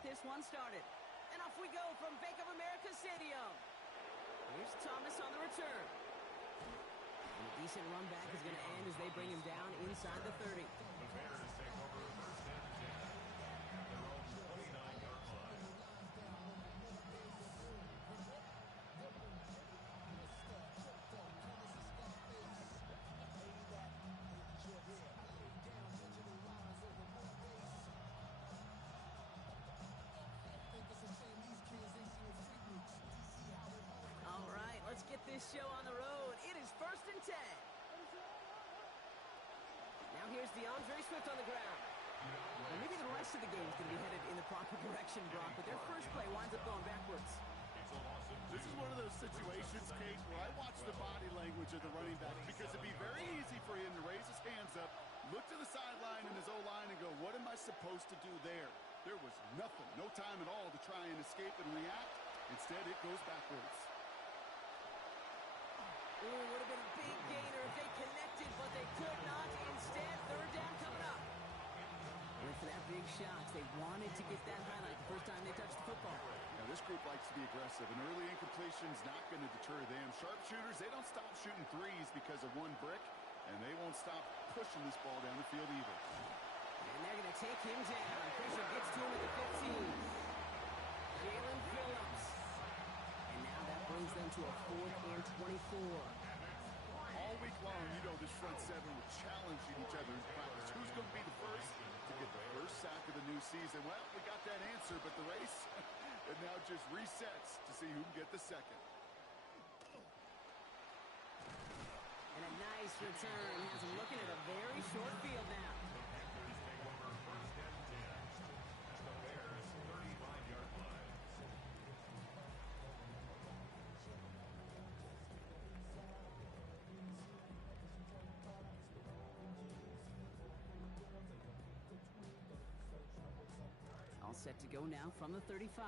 get this one started. And off we go from Bank of America Stadium. Here's Thomas on the return. And a decent run back is going to end as they bring him down inside the 30. The Bears take over first and 10 at their own 29-yard line. All right, let's get this show on the road. It is first and 10. Now here's DeAndre Swift on the ground. And maybe the rest of the game is going to be headed in the proper direction, Brock, but their first play winds up going backwards. This is one of those situations, Kate, where I watch the body language of the running back because it'd be very easy for him to raise his hands up, look to the sideline and his O-line and go, what am I supposed to do there? There was nothing, no time at all to try and escape and react. Instead, it goes backwards. Ooh, would have been a big gainer if they connected, but they could not. Instead, third down coming up. Went for that big shot. They wanted to get that highlight the first time they touched the football. Now, this group likes to be aggressive. An early incompletion's not going to deter them. Sharpshooters, they don't stop shooting threes because of one brick, and they won't stop pushing this ball down the field either. And they're going to take him down. Pressure gets to him at the 15. Jalen Phillips. And now that brings them to a 4th and 24. All week long, you know this front seven will challenging each other in practice. Who's going to be the first to get the first sack of the new season? Well, we got that answer, but the race it now just resets to see who can get the second. And a nice return has him looking at a very short field now. Panthers take over first and 10 at the Bears' 35-yard line. All set to go now from the 35.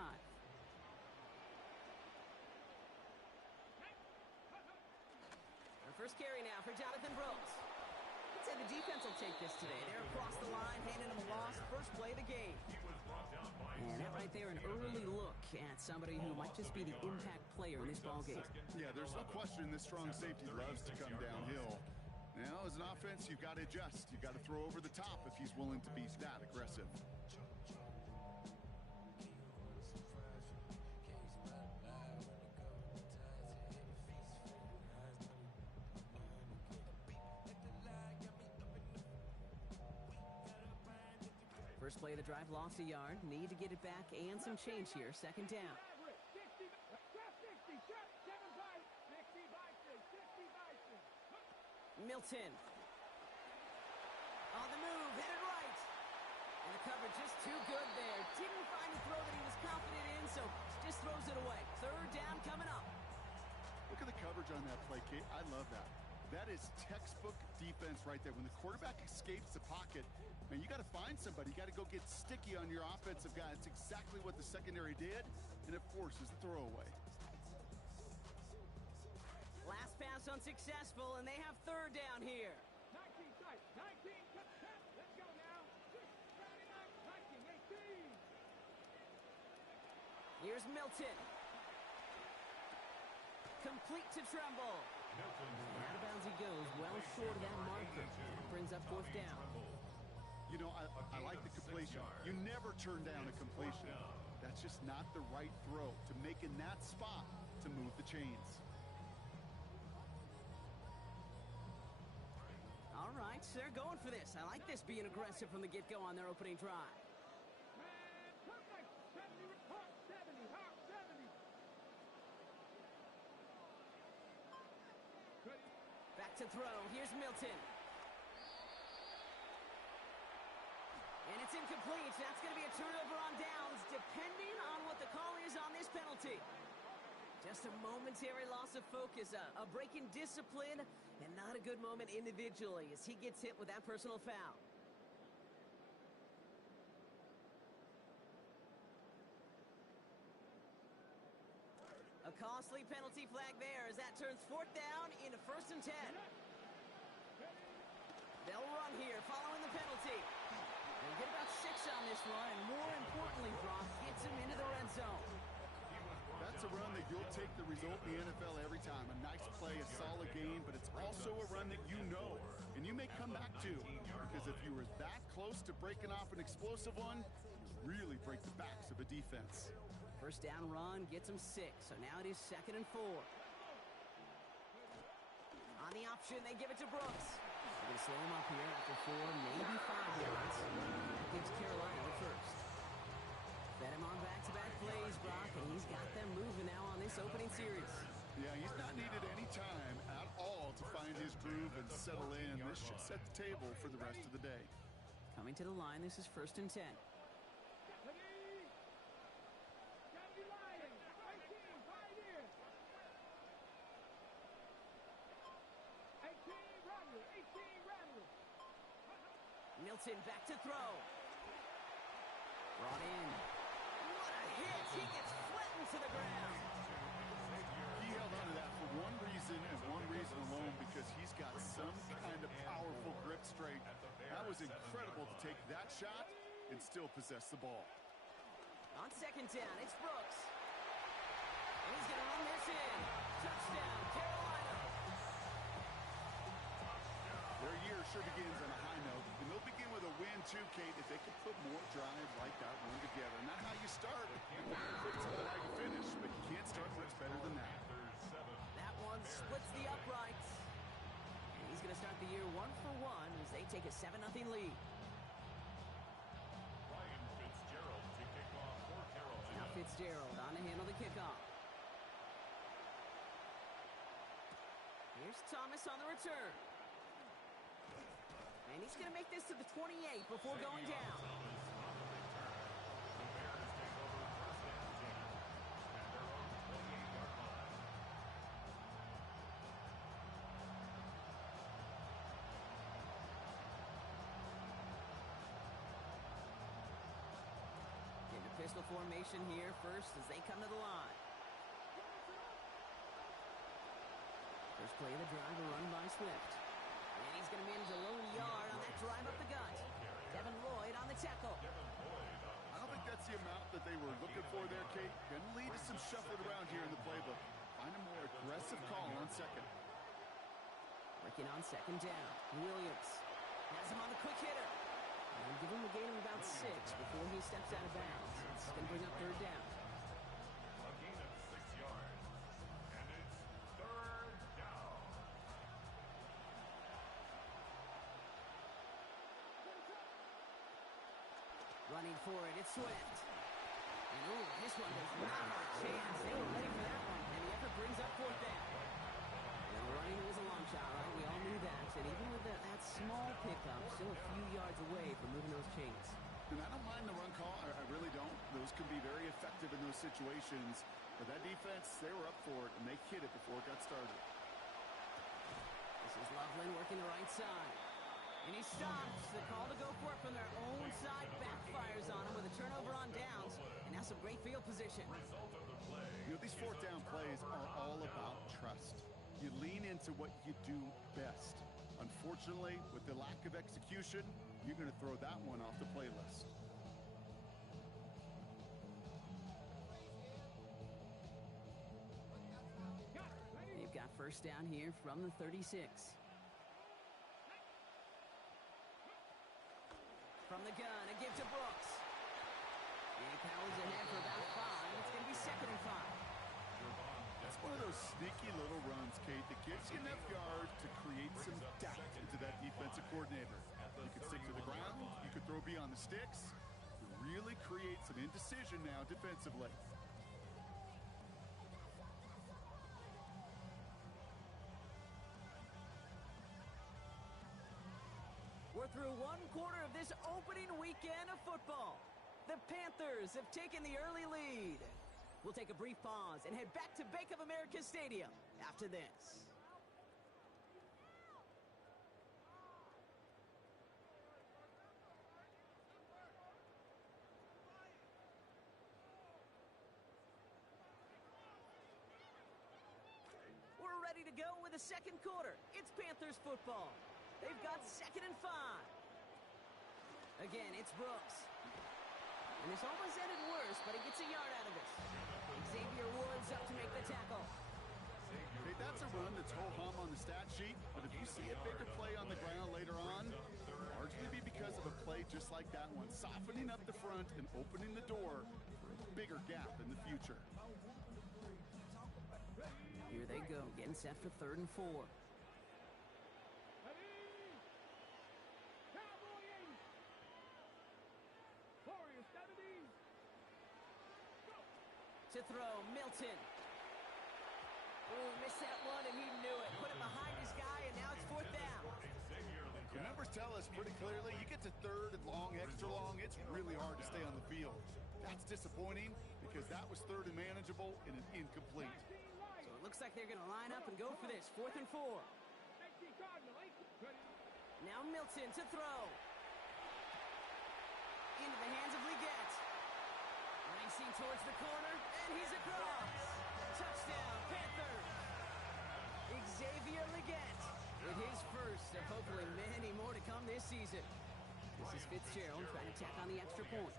Our first carry now for Jonathan Brooks. I'd say the defense will take this today. They're across the line, handing him a loss. First play of the game. And that right there, an early look at somebody who might just be the impact player in this ballgame. Yeah, there's no question this strong safety loves to come downhill. Now, as an offense, you've got to adjust. You've got to throw over the top if he's willing to be that aggressive. First play of the drive, lost a yard. Need to get it back and some change here. Second down. Milton. On the move, headed right. And the coverage just too good there. Didn't find the throw that he was confident in, so just throws it away. Third down coming up. Look at the coverage on that play, Kate. I love that. That is textbook defense right there. When the quarterback escapes the pocket, man, you got to find somebody. You got to go get sticky on your offensive guy. It's exactly what the secondary did, and it forces the throwaway. Last pass unsuccessful, and they have third down here. 19 tight, 19, let's go now. 19, 18. Here's Milton. Complete to Tremble. Out of bounds he goes, well short of that marker. That brings up fourth down. You know, I like the completion. You never turn down a completion. That's just not the right throw to make in that spot to move the chains. All right, so they're going for this. I like this being aggressive from the get-go on their opening drive. Man, perfect. 70, hot 70, hot 70. Back to throw. Here's Milton. And it's incomplete. That's going to be a turnover on downs, depending on what the call is on this penalty. Just a momentary loss of focus, a break in discipline, and not a good moment individually as he gets hit with that personal foul. A costly penalty flag there as that turns fourth down into first and 10. They'll run here following the penalty. They'll get about 6 on this run, and more importantly, Brock, gets him into the red zone. That's a run that you'll take the result in the NFL every time. A nice play, a solid game, but it's also a run that you know, and you may come back to, because if you were that close to breaking off an explosive one, you really break the backs of a defense. First down run gets him 6, so now it is 2nd and 4. On the option, they give it to Brooks. They're going to slow him up here after 4, maybe 5 yards. That gives Carolina the first. Fed him on back-to-back plays, Brock, and he's got them moving now on this opening series. Yeah, he's not needed any time at all to find his groove and settle in. This should set the table for the rest of the day. Coming to the line, this is 1st and 10. Milton back to throw. Brought in. What a hit! He gets flattened to the ground. He held on to that for one reason and one reason alone, because he's got some kind of powerful grip strength. That was incredible to take that shot and still possess the ball. On 2nd down, it's Brooks. And he's going to run this in. Touchdown, Carolina. Their year sure begins on a high note, and they'll begin with a win too, Kate, if they can put more drives like that one together. Not how you start, it's all how you finish, but you can't start much better than that. That one splits the uprights. And he's going to start the year 1 for 1 as they take a 7-0 lead. Ryan Fitzgerald to kick off for Carolina. Now Fitzgerald on to handle the kickoff. Here's Thomas on the return. And he's going to make this to the 28 before going down. Into pistol formation here first as they come to the line. First play of the drive, a run by Swift. And he's going to manage a lone yard on that drive up the gut. Devin Lloyd on the tackle. I don't think that's the amount that they were looking for there, Kate. Going to lead to some shuffling around here in the playbook. Find a more aggressive call on 2nd. Working on 2nd down. Williams has him on the quick hitter. And give him a gain of about 6 before he steps out of bounds. It's going to bring up 3rd down. A gain of 6 yards. And it's 3rd down. Running for it, it's Swift. And ooh, this one does not have a chance. They were ready for that one. And the effort brings up 4th down. And running was a long shot, right? We all knew that. And even with that small pickup, still a few yards away from moving those chains. And I don't mind the run call. I really don't. Those can be very effective in those situations. But that defense, they were up for it, and they hit it before it got started. This is Loveland working the right side. And he stops. The call to go for it from their own side backfires on him with a turnover on downs. And now some great field position. You know, these 4th down plays are all about trust. You lean into what you do best. Unfortunately, with the lack of execution, you're going to throw that one off the playlist. They've got first down here from the 36. From the gun, a give to Brooks. And he powers ahead for about 5. It's going to be 2nd and 5. That's one of those sneaky little runs, Kate, that gives you enough yards to create some depth into that defensive coordinator. You could stick to the ground, you could throw beyond the sticks, really create some indecision now defensively. We're through 1 quarter of this opening weekend of football. The Panthers have taken the early lead. We'll take a brief pause and head back to Bank of America Stadium after this. We're ready to go with the 2nd quarter. It's Panthers football. They've got 2nd and 5. Again, it's Brooks. And this almost ended worse, but he gets a yard out of it. Xavier Woods up to make the tackle. Okay, that's a run that's ho-hum on the stat sheet, but if you see a bigger play on the ground later on, it'll largely be because of a play just like that one, softening up the front and opening the door for a bigger gap in the future. Here they go, getting set for 3rd and 4. Ready? Cowboy 80. Warrior 70. Go. To throw, Milton. Ooh, missed that one, and he knew it. Put it behind his guy, and now it's 4th down. The numbers tell us pretty clearly, you get to 3rd and long, extra long, it's really hard to stay on the field. That's disappointing because that was 3rd and manageable and an incomplete. So it looks like they're going to line up and go for this. 4th and 4. 18 Cardinal. 8. Ready? Now Milton to throw. Into the hands of Leggett. Racing towards the corner, and he's across. Touchdown, Panthers. Xavier Leggett with his first of hopefully many more to come this season. This is Fitzgerald trying to tack on the extra point.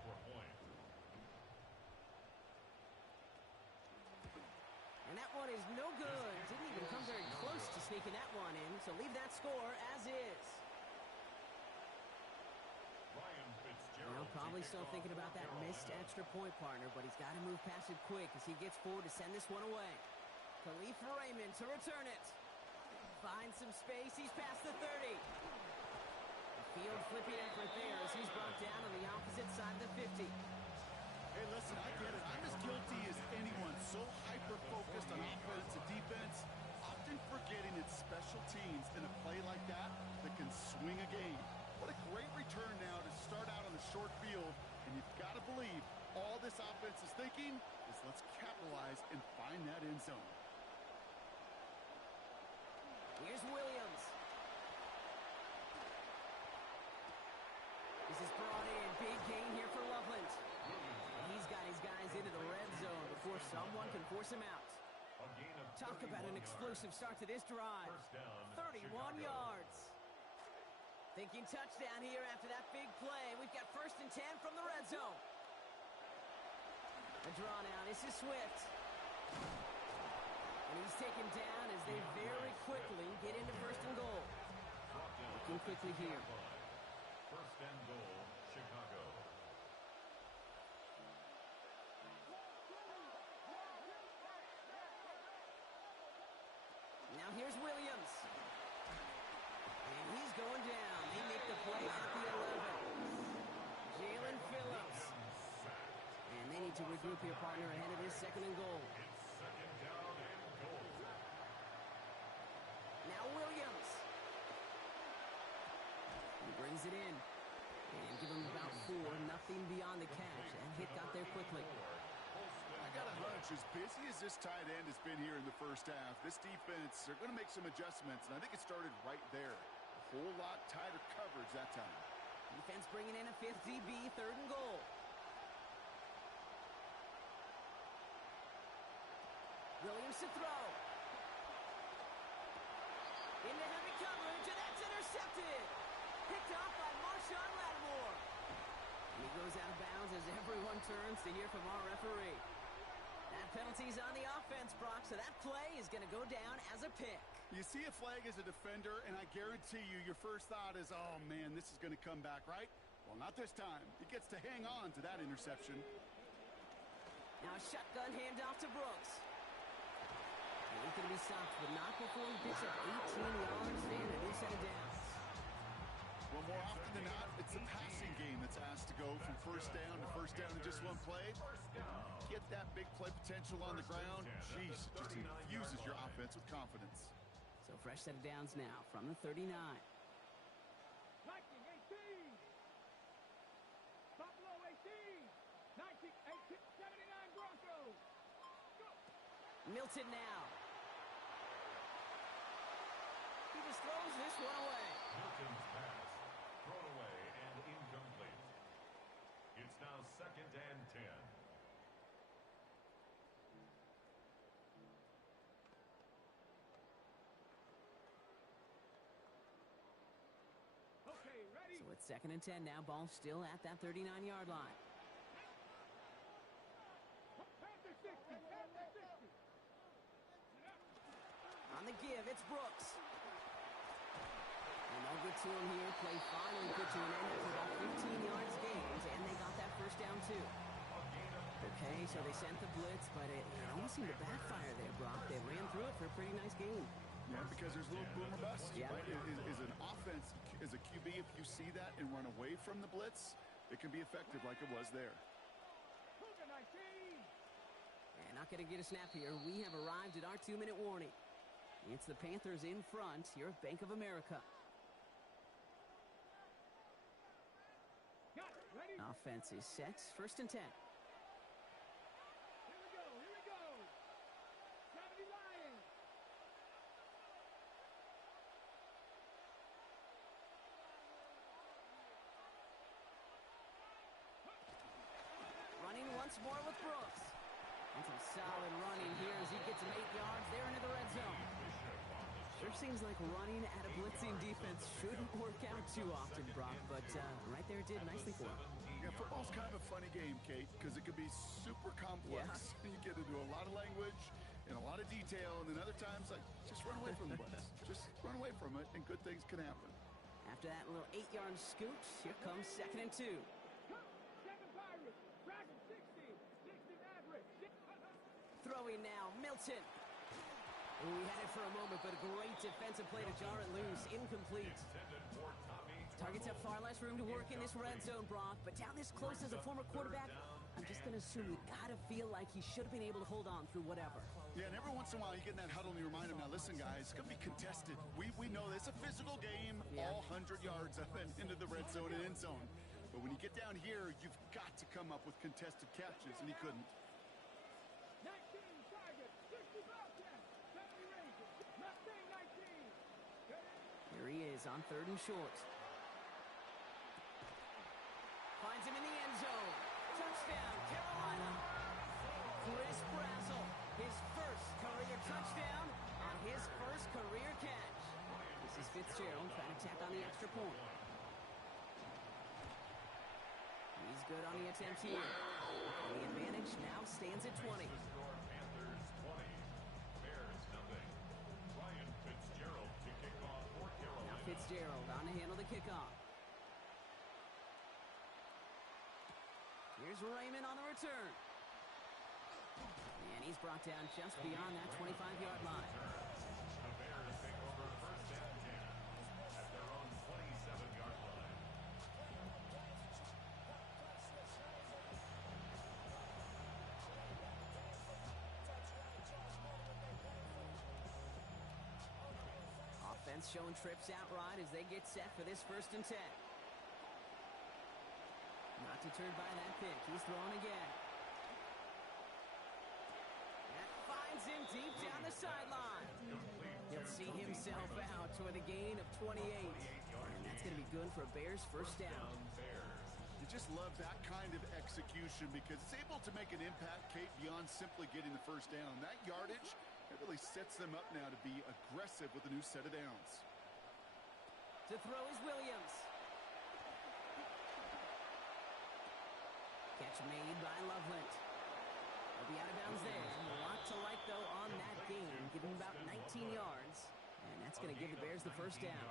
And that one is no good. Didn't even come very close to sneaking that one in, so leave that score as is. Now probably still thinking about that missed extra point, partner, but he's got to move past it quick as he gets forward to send this one away. Khalif Raymond to return it. Finds some space. He's past the 30. The field flipping effort there as he's brought down on the opposite side of the 50. Hey, listen, I get it. I'm as guilty as anyone. So hyper-focused on offense and defense, often forgetting it's special teams in a play like that that can swing a game. What a great return now to start out on the short field, and you've got to believe all this offense is thinking is let's capitalize and find that end zone. Here's Williams. This is brought in. Big gain here for Loveland. He's got his guys into the red zone before someone can force him out. Talk about an explosive start to this drive. 31 yards. Thinking touchdown here after that big play. We've got 1st and 10 from the red zone. A draw now. This is Swift. And he's taken down as they very quickly get into 1st and goal. Looking quickly here. 1st and goal, Chicago. Now here's Williams. And he's going down. They make the play at the 11. Jalen Phillips. And they need to regroup here, partner, ahead of this 2nd and goal. It's 2nd down and goal. Now Williams. He brings it in. And give him about 4. Nothing beyond the catch. That hit got there quickly. I got a hunch, as busy as this tight end has been here in the 1st half, this defense, they're going to make some adjustments, and I think it started right there. A whole lot tighter coverage that time. Defense bringing in a 5th DB, 3rd and goal. Williams to throw. Into heavy coverage, and that's intercepted. Picked off by Marshawn Lattimore. And he goes out of bounds as everyone turns to hear from our referee. That penalty's on the offense, Brock, so that play is going to go down as a pick. You see a flag as a defender, and I guarantee you your first thought is, oh, man, this is going to come back, right? Well, not this time. He gets to hang on to that interception. Now a shotgun handoff to Brooks. And he's going to be stopped, but not before he picks up 18 yards and a new set of downs. Well, more often than not, it's the passing game that's asked to go from 1st down to 1st down in just one play. Get that big play potential on the ground. Jeez, it just infuses your offense with confidence. So fresh set of downs now from the 39. Viking 18. Buffalo 18. 79 Broncos. Go. Milton now. He just throws this one away. Milton's pass thrown away and incomplete. It's now 2nd and 10. Okay, ready. So it's 2nd and 10 now. Ball still at that 39-yard line. On the give, it's Brooks. And they'll get to him here. Play finally put to an end after about 15 yards gained, and they got that first down too. Okay, so they sent the blitz, but it almost seemed to backfire there, Brock. They ran through it for a pretty nice gain. Yeah, because there's a little boom or bust. Yeah. Right? Is an offense, as a QB, if you see that and run away from the blitz, it can be effective like it was there. Cougar 19. And not going to get a snap here. We have arrived at our 2-minute warning. It's the Panthers in front here at Bank of America. Got it. Ready? Offense is set. First and 10. Here we go. Here we go. 70 Lions. Running once more with Brooks. And some solid running here as he gets him 8 yards there into the red zone. Sure seems like running at a blitzing defense shouldn't work out too often, Brock, but right there it did nicely for him. Yeah, football's kind of a funny game, Kate, because it can be super complex. Yeah. You get into a lot of language and a lot of detail, and then other times, like, just run away from the blitz. Just run away from it, and good things can happen. After that little 8-yard scoot, here comes 2nd and 2. Come. 7 Pirates. Dragon 60. 60 Mavericks. Throwing now, Milton. Ooh, we had it for a moment, but a great defensive play to jar it loose. Incomplete. Targets have far less room to work in this red zone, Brock, but down this close as a former quarterback, I'm just going to assume you got to feel like he should have been able to hold on through whatever. Yeah, and every once in a while you get in that huddle and you remind them, now listen, guys, it's going to be contested. We know this. It's a physical game, Yeah. all 100 yards up and into the red zone and end zone. But when you get down here, you've got to come up with contested catches, and he couldn't. 19 Tigers. 60 Bobcats. 70 Rangers. Mustang 19. Here he is on 3rd and short. Finds him in the end zone. Touchdown, Carolina. Chris Brazzell, his first career touchdown on his first career catch. This is Fitzgerald trying to tack on the extra point. He's good on the attempt here. And the advantage now stands at 20. Panthers 20, Bears nothing. Ryan Fitzgerald to kick off for Now Carolina. Fitzgerald on to handle the kickoff. Here's Raymond on the return. And he's brought down just beyond that 25-yard line. The Bears take over first and 10 at their own 27-yard line. Offense showing trips out right as they get set for this first and 10. Not deterred by that pick. He's throwing again. That finds him deep down the sideline. He'll see himself out with a gain of 28. And that's going to be good for a Bears first down. You just love that kind of execution because it's able to make an impact, Kate, beyond simply getting the first down. That yardage, it really sets them up now to be aggressive with a new set of downs. To throw is Williams. Catch made by Loveland. He'll be out of bounds there. A lot to like, though, on that gain. Give him about 19 yards. And that's going to give the Bears the first down.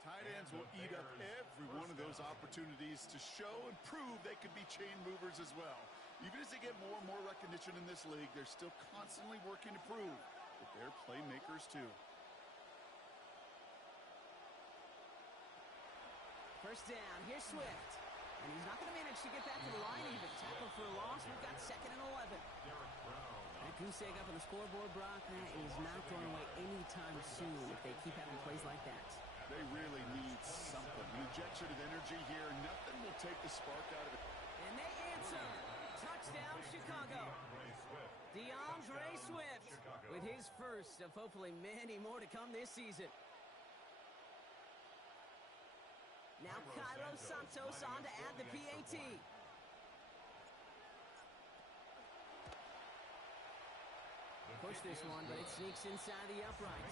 Tight ends will eat up every one of those opportunities to show and prove they could be chain movers as well. Even as they get more and more recognition in this league, they're still constantly working to prove that they're playmakers too. First down. Here's Swift. And he's not going to manage to get back to the line even. Tackle for a loss. We've got 2nd and 11. That goose egg up on the scoreboard, Brock, that is not going away anytime soon if they keep having plays like that. They really need something. An injection of energy here. Nothing will take the spark out of it. And they answer. Touchdown, Chicago. DeAndre Swift with his first of hopefully many more to come this season. Now Cairo Santos on to add the PAT. Push this one, but it sneaks inside the upright.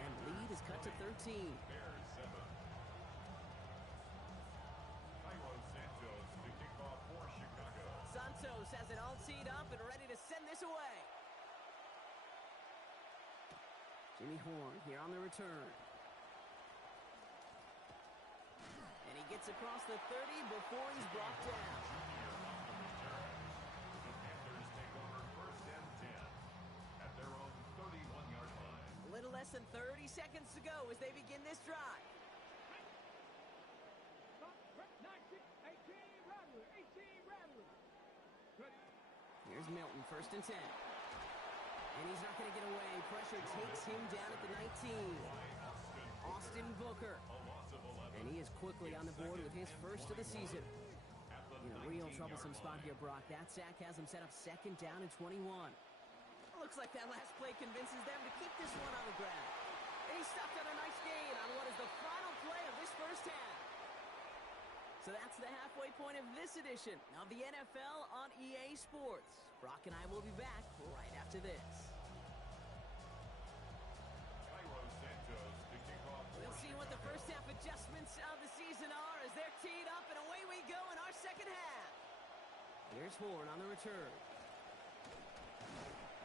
And lead is cut to 13. Bears 7. Cairo Santos to kick off for Chicago. Santos has it all teed up and ready to send this away. Jimmy Horn here on the return. And he gets across the 30 before he's brought down. The Panthers take over first and 10 at their own 31-yard line. A little less than 30 seconds to go as they begin this drive. 18 Rattler. Here's Milton, first and 10. And he's not going to get away. Pressure takes him down at the 19. Austin Booker. And he is quickly on the board with his first of the season. In a real troublesome spot here, Brock. That sack has him set up second down and 21. Looks like that last play convinces them to keep this one on the ground. And he stopped on a nice gain on what is the final play of this first half. So that's the halfway point of this edition of the NFL on EA Sports. Brock and I will be back right after this. We'll see what the first half adjustments of the season are as they're teed up, and away we go in our second half. Here's Horn on the return.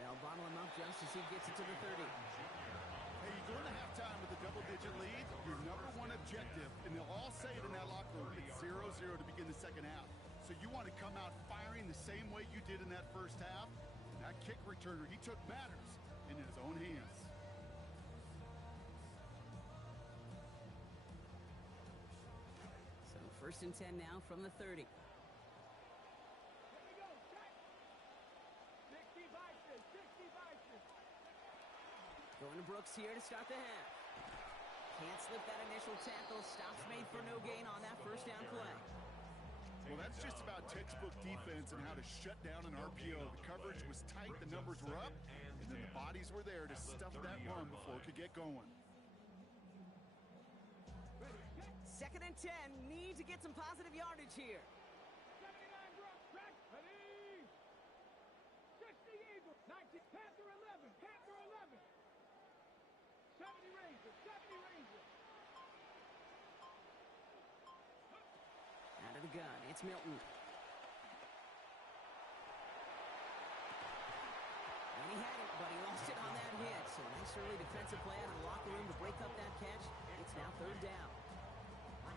They'll bottle him up just as he gets it to the 30. Hey, you go into halftime with a double-digit lead, your number one objective, and they'll all say it in that locker room, it's 0-0 to begin the second half. So you want to come out firing the same way you did in that first half. And that kick returner, he took matters in his own hands. So first and 10 now from the 30. Going to Brooks here to start the half. Can't slip that initial tackle. Stops made for no gain on that first down play. Well, that's just about textbook defense and how to shut down an RPO. The coverage was tight, the numbers were up, and then the bodies were there to stuff that run before it could get going. Second and 10. Need to get some positive yardage here. 79 Brooks, ready. 60 Eagles, 19 Panther 11, Panther 11. 70 Rangers, 70 Rangers. Out of the gun, it's Milton. And he had it, but he lost it on that hit. So nice early defensive play out of the locker room to break up that catch. It's now third down.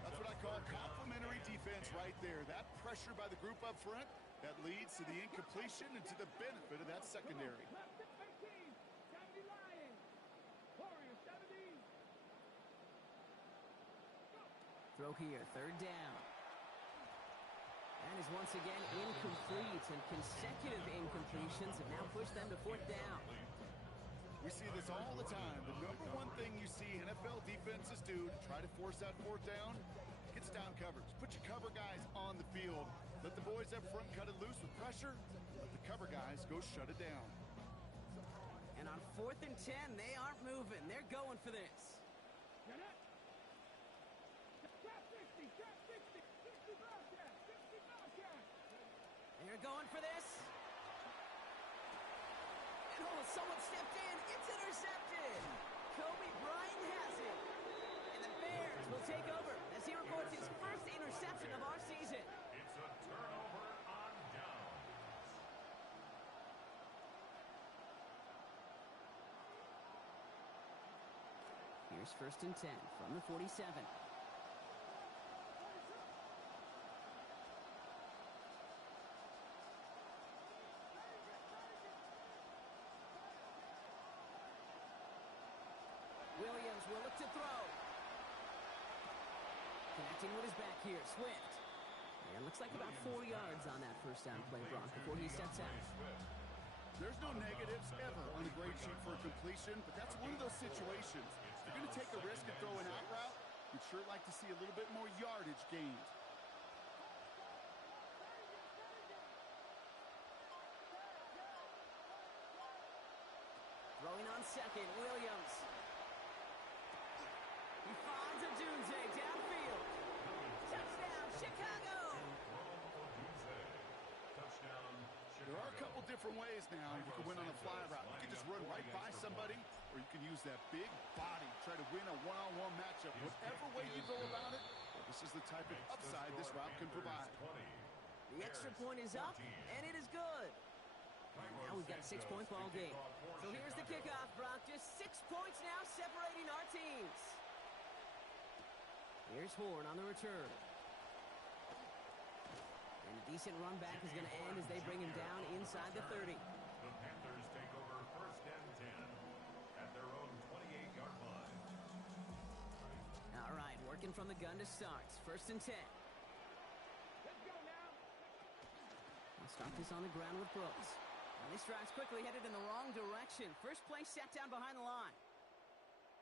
That's what I call complementary defense right there. That pressure by the group up front, that leads to the incompletion and to the benefit of that secondary. Left at 18, 70 Lions. Warriors, 70. Throw here, third down. That is once again incomplete, and consecutive incompletions have now pushed them to fourth down. We see this all the time. The number one thing you see NFL defenses do to try to force that fourth down, gets down coverage. Put your cover guys on the field. Let the boys up front cut it loose with pressure. Let the cover guys go shut it down. And on fourth and 10, they aren't moving. They're going for this. Get it. Trap 60, trap 60, 60 Bobcat, 60 Bobcat. They're going for this. And oh, someone stepped in. It's intercepted. Kobe Bryant has it. And the Bears will take over as he reports his first interception of our season. It's a turnover on downs. Here's first and 10 from the 47. Williams will look to throw. Connecting with his back here, Swift. And looks like about 4 yards on that first down play, Brock, before he steps out. There's no negatives ever on the grade sheet for a completion, but that's one of those situations. If you're going to take a risk and throw an out route, you'd sure like to see a little bit more yardage gained. Throwing on second, Williams. He finds a Dunze downfield. Touchdown, Chicago! There are a couple different ways now you can win on a fly route. You can just run right by somebody, or you can use that big body, try to win a one-on-one matchup. Whatever way you go about it, this is the type of upside this route can provide. The extra point is up, and it is good. And now we've got a 6-point ball game. So here's the kickoff, Brock. Just Just 6 points now separating our teams. Here's Horn on the return. And a decent run back is going to end as they bring him down inside the 30. The Panthers take over 1st and 10 at their own 28-yard line. All right, working from the gun to start. 1st and 10. Let's go now. I'll start this on the ground with Brooks. And this drive's quickly headed in the wrong direction. First play set down behind the line.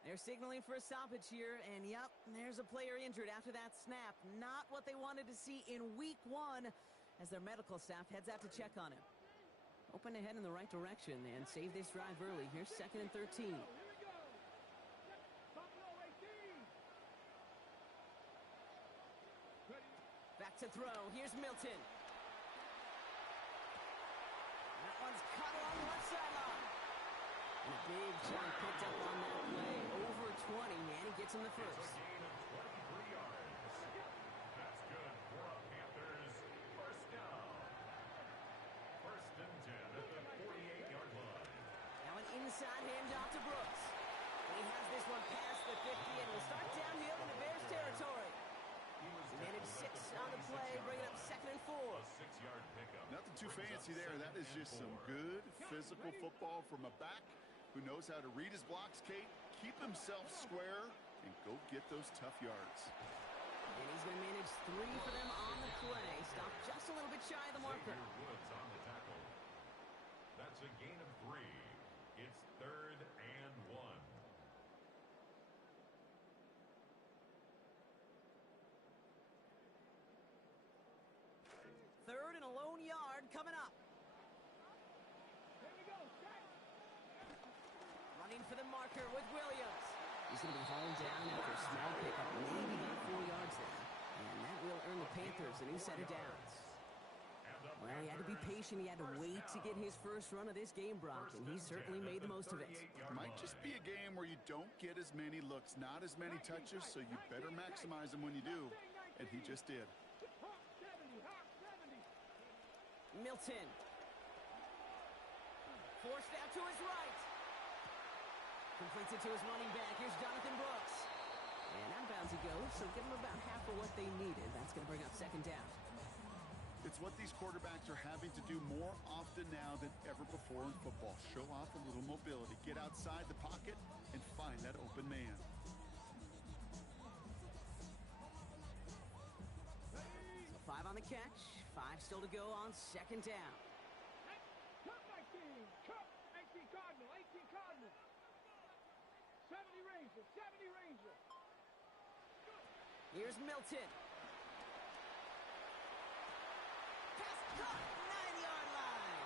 They're signaling for a stoppage here, and yep, there's a player injured after that snap. Not what they wanted to see in week 1 as their medical staff heads out to check on him. Hoping to head in the right direction and save this drive early. Here's 2nd and 13. Here we go. Buffalo 18. Ready. Back to throw. Here's Milton. That one's caught along the left sideline. And a big chunk picked up on that play. Over 20, man. He gets him the It's first. a gain of 23 yards. That's good for a Panthers 1st down. 1st and 10 at the 48-yard line. Now an inside handoff to Brooks. And he has this one past the 50 and will start downhill into Bears territory. He managed 6 on the play, bringing up 2nd and 4. A 6-yard pickup. Nothing too fancy there. That is just some good physical football from a back who knows how to read his blocks, Kate, keep himself square, and go get those tough yards. And he's going to manage 3 for them on the play. Stop just a little bit shy of the marker. Xavier Woods on the tackle. That's a gain of 3. It's 3rd and 1. 3rd and a lone yard coming up. Here we go. Set. Running for the marker with Williams. He's going to be hauled down after a small pickup, maybe about 4 yards there. And that will earn the Panthers a new set of downs. Well, he had to be patient. He had to wait to get his first run of this game, Brock, and he certainly made the most of it. Might just be a game where you don't get as many looks, not as many touches, so you better maximize them when you do. And he just did. Hawk 70. Hawk 70. Milton. Forced out to his right. Completes it to his running back. Here's Jonathan Brooks. And out of bounds he goes, so give them about half of what they needed. That's going to bring up 2nd down. It's what these quarterbacks are having to do more often now than ever before in football. Show off a little mobility. Get outside the pocket and find that open man. So 5 on the catch. 5 still to go on 2nd down. Cup 19. Cup 18 Cardinal. 18 Cardinal. 70 Ranger. 70 Ranger. Here's Milton. Pass caught. 9-yard line.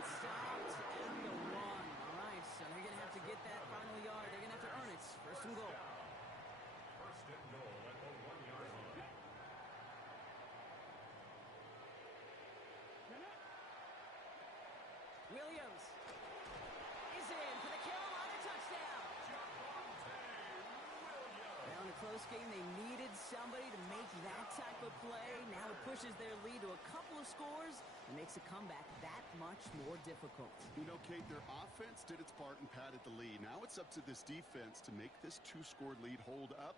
It's stopped at the 1. All right, so they're going to have to get that final yard. They're going to have to earn it. 1st and goal. 1st and goal at the 1-yard line. Williams is in for the Carolina touchdown. Well, in a close game, they needed somebody to make that type of play. Now it pushes their lead to a couple of scores and makes the comeback that much more difficult. You know, Kate, their offense did its part and padded the lead. Now it's up to this defense to make this 2-score lead hold up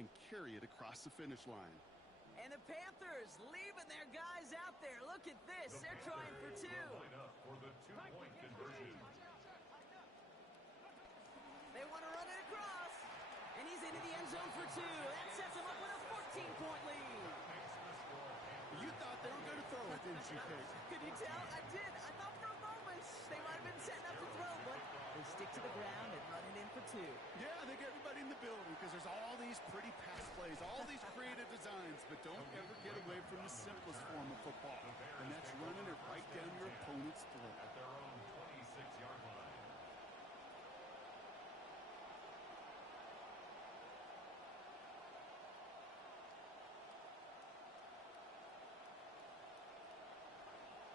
and carry it across the finish line. And the Panthers leaving their guys out there. Look at this. They're trying for 2. Line up for the 2-point conversion. They want to run it across. And he's into the end zone for 2. That sets him up with a 14-point lead. You thought they were going to throw it, didn't you, Kate? Could you tell? I did. I thought for a moment they might have been setting up to throw, but they stick to the ground and run it in for 2. Yeah, I think everybody in the building, because there's all these pretty pass plays, all these creative designs, but don't ever get away from the simplest form of football, and that's running it right down your opponent's throat. At their own 26-yard line.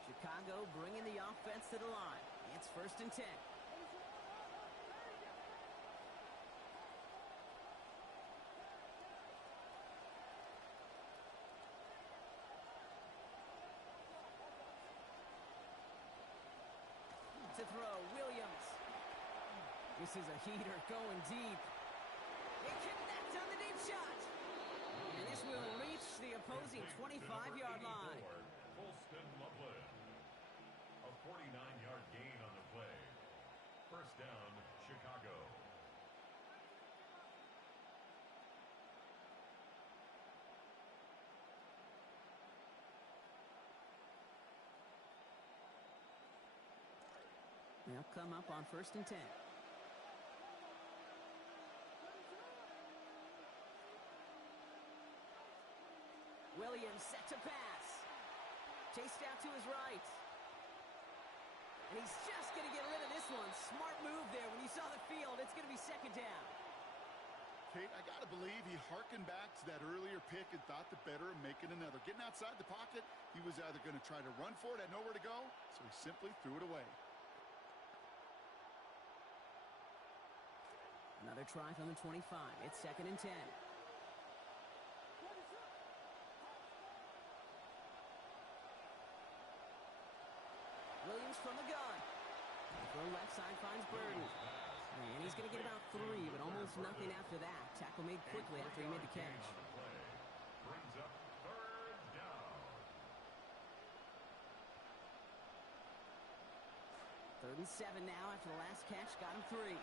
Chicago bringing the offense to the line. It's 1st and 10. To throw, Williams. This is a heater going deep. He connects on the deep shot. And this will reach the opposing 25-yard line. Colston Loveland. A 49-yard gain on the play. First down, Chicago. They'll come up on 1st and 10. Williams set to pass. Chased out to his right. And he's just going to get rid of this one. Smart move there. When you saw the field, it's going to be 2nd down. Kate, I got to believe he hearkened back to that earlier pick and thought the better of making another. Getting outside the pocket, he was either going to try to run for it, had nowhere to go, so he simply threw it away. Another try from the 25. It's 2nd and 10. Williams from the gun. Throw left side finds Burden. And he's going to get about 3, but almost nothing after that. Tackle made quickly after he made the catch. Brings up 3rd down. 3rd and 7 now after the last catch. Got him 3.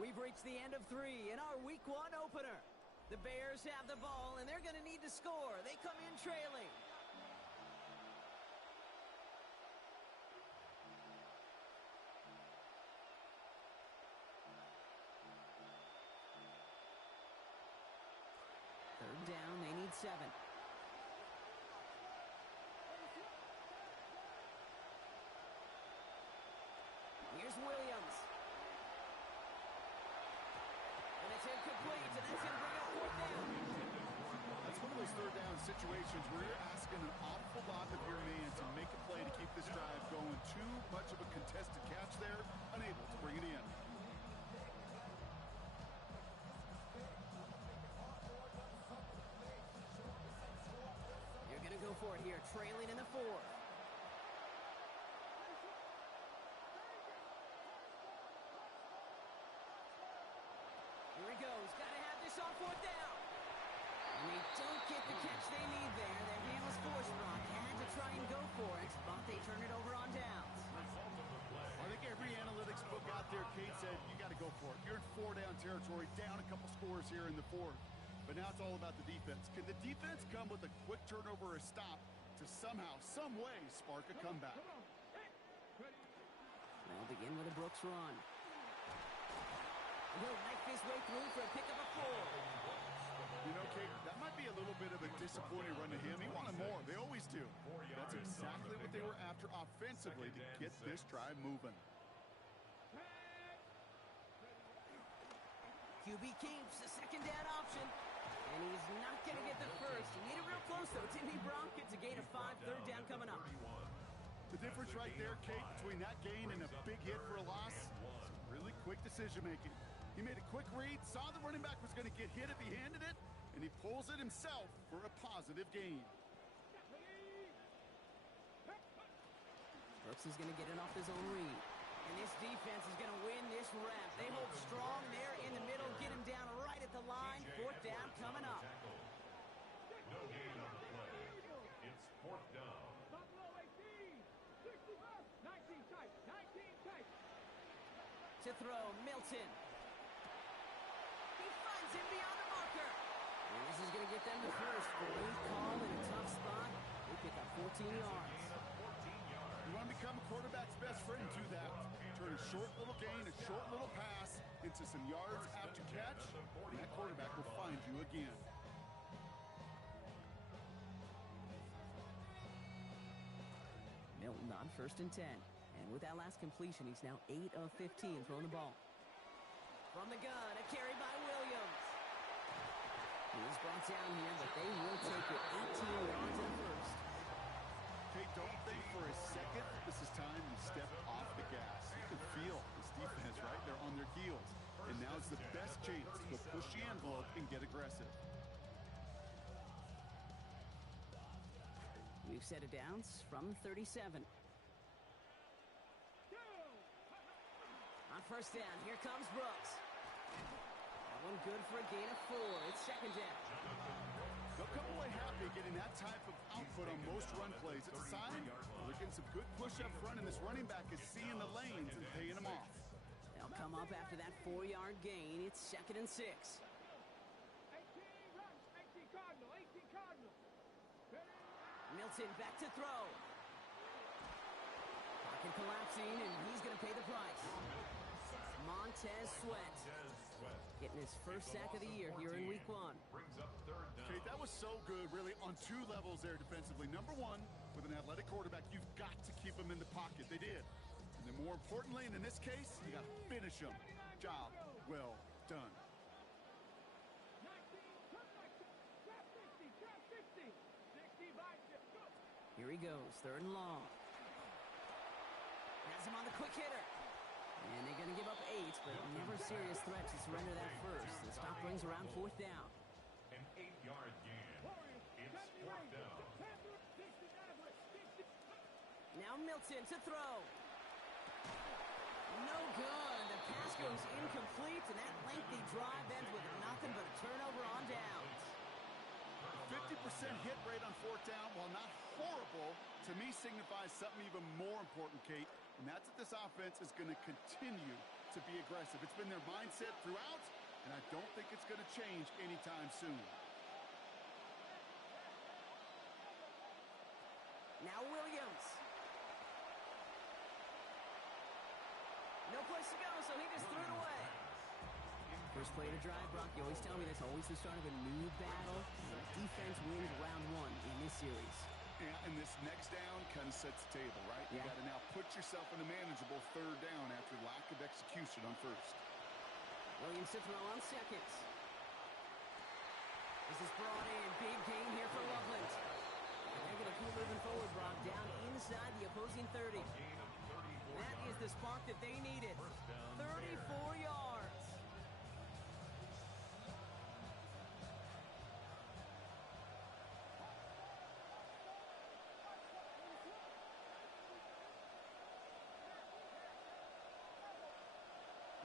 We've reached the end of 3 in our Week 1 opener. The Bears have the ball, and they're going to need to score. They come in trailing. Third down, they need 7. Here's Williams. And it's incomplete, and that's going to bring up 4th down. That's one of those 3rd down situations where you're asking an awful lot of your man to make a play to keep this drive going. Too much of a contested catch there, unable to bring it in. You're going to go for it here, trailing in the 4th. Here he goes. Got to have this on 4th down. And they don't get the catch they need there. Their hand was forced, Brock. Had to try and go for it, but they turn it over on downs. I think every analytics book out there, Kate, said you got to go for it. You're in 4-down territory, down a couple scores here in the 4th. But now it's all about the defense. Can the defense come with a quick turnover or a stop to somehow, some way, spark a comeback? They'll begin with a Brooks run. He'll knife his way through for a pickup of 4. You know, Kate, that might be a little bit of a disappointing run to him. He wanted more. They always do. That's exactly what they were after offensively to get this drive moving. QB keeps the 2nd down option. And he's not going to get the first. He made it real close, though. Timmy Brock gets a gain of 5. 3rd down coming up. The difference right there, Kate, between that gain and a big hit for a loss, really quick decision-making. He made a quick read, saw the running back was going to get hit if he handed it, and he pulls it himself for a positive gain. Brooks is going to get it off his own read. And this defense is going to win this rep. They hold strong there in the middle, get him down right at the line. 4th down coming up. No gain on the play. It's 4th down. Buffalo 18, 61, 19 tight, 19 tight. To throw, Milton. He finds him beyond the marker. And this is going to get them the first. Great call in a tough spot. They pick up 14 yards. You want to become a quarterback's best friend, do that. Turn a short little gain, a short little pass into some yards after catch, and that quarterback will find you again. Milton on 1st and 10. And with that last completion, he's now 8 of 15 throwing the ball. From the gun, a carry by Williams. He was brought down here, but they will take it 18 yards at first. Okay, don't think for a second this is time to step off the gas. You can feel this defense, right? They're on their heels. And now's the best chance to push the envelope and get aggressive. They've set it down from 37. On first down, here comes Brooks. That one good for a gain of 4. It's second down. They'll come away happy getting that type of output on most run plays. It's a sign they're getting some good push up front, and this running back is seeing the lanes and paying them off. They'll come up after that 4-yard gain. It's second and 6. 18 run, 18 Cardinal, 18 Cardinal. Milton back to throw. Pocket collapsing, and he's going to pay the price. Montez Sweat getting his first sack of the year here in week 1. Okay, that was so good, really, on 2 levels there defensively. Number 1, with an athletic quarterback, you've got to keep him in the pocket. They did. And then more importantly, and in this case, you got to finish him. Job well done. 19, turn right, trap 60, 60 by 6, go. Here he goes, third and long. Has him on the quick hitter. And they're going to give up 8, but never a serious threat to surrender that first. The stop brings around 4th down. An 8-yard gain. It's 4th down. Now Milton to throw. No good. The pass goes incomplete, and that lengthy drive ends with nothing but a turnover on downs. 50% hit rate on 4th down, while not horrible, to me signifies something even more important, Kate, and that's that this offense is going to continue to be aggressive. It's been their mindset throughout, and I don't think it's going to change anytime soon. Now Williams. No place to go, so he just threw it away. First play of the drive, Brock, you always tell me that's always the start of a new battle. Defense wins round 1 in this series. Yeah, and this next down kind of sets the table, right? Yeah. You got to now put yourself in a manageable 3rd down after lack of execution on 1st. Williams to throw on 2nd. This is brought in. Big gain here for Loveland. And they're going to keep moving forward, Brock, down inside the opposing 30. That is the spark that they needed. 34 yards.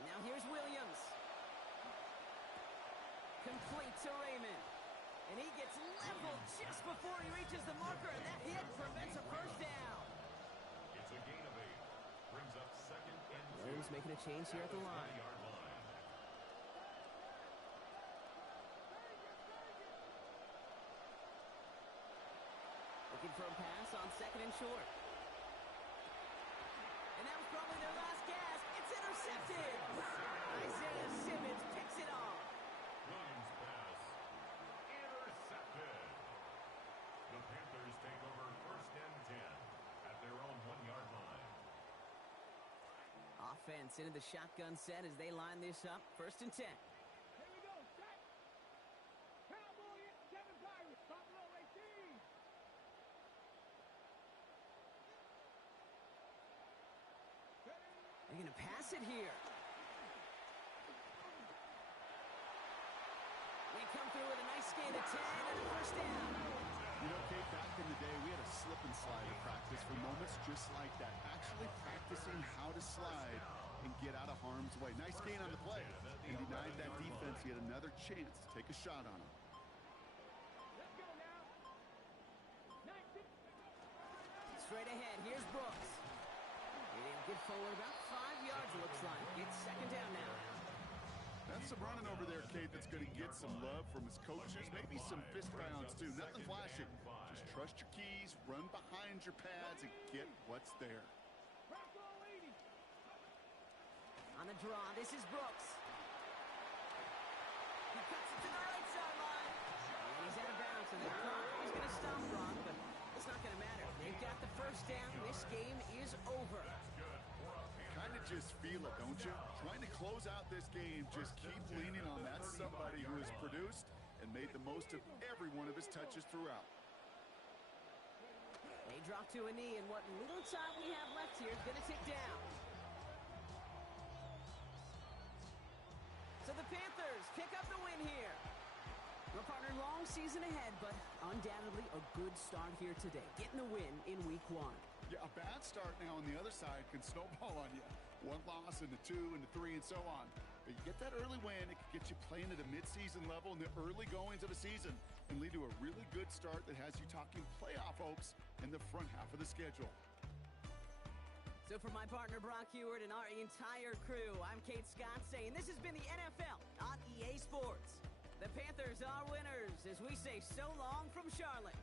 Now here's Williams. Complete to Raymond. And he gets leveled just before he reaches the marker, and that hit prevents a first down. It's a gain of 8. Brings up second and 2. Williams making a change here at the line. 20-yard line. Looking for a pass on 2nd and short. And that was probably their last gasp. It's intercepted. Isaiah Simmons picks it off. Williams pass. Intercepted. The Panthers take over first and 10 at their own 1-yard line. Offense into the shotgun set as they line this up. First and 10. Here we go, set. Cowboy, 7 Pirates, top row 18. They're going to pass it here. They come through with a nice gain of 10 and a first down. You know, Kate, back in the day, we had a slip and slide at practice for moments just like that. Actually practicing how to slide and get out of harm's way. Nice gain on the play. And denied that defense yet another chance to take a shot on him. Let's go now. 19. Straight ahead, here's Brooks. He'll get forward about 5 yards, it looks like. It's second down now. That's some running over there, Kate, that's going to get some love from his coaches. Maybe some fist pounds, too. Nothing flashy. Just trust your keys, run behind your pads, and get what's there. Bronco 80. On the draw, this is Brooks. He cuts it to the right sideline. And he's out of bounds, and the clock is going to stop Brock, but it's not going to matter. They've got the first down. This game is over. Kind of just feel it, don't you? Trying to close out this game, just keep leaning on that somebody who has produced and made the most of every one of his touches throughout. They drop to a knee, and what little time we have left here is going to tick down. So the Panthers pick up the win here. Well, partner, long season ahead, but undoubtedly a good start here today, getting the win in week 1. Yeah, a bad start now on the other side can snowball on you. 1 loss into 2 into 3 and so on. But you get that early win, it can get you playing at a midseason level in the early goings of a season and lead to a really good start that has you talking playoff hopes in the front half of the schedule. So for my partner Brock Heward and our entire crew, I'm Kate Scott saying this has been the NFL on EA Sports. The Panthers are winners as we say so long from Charlotte.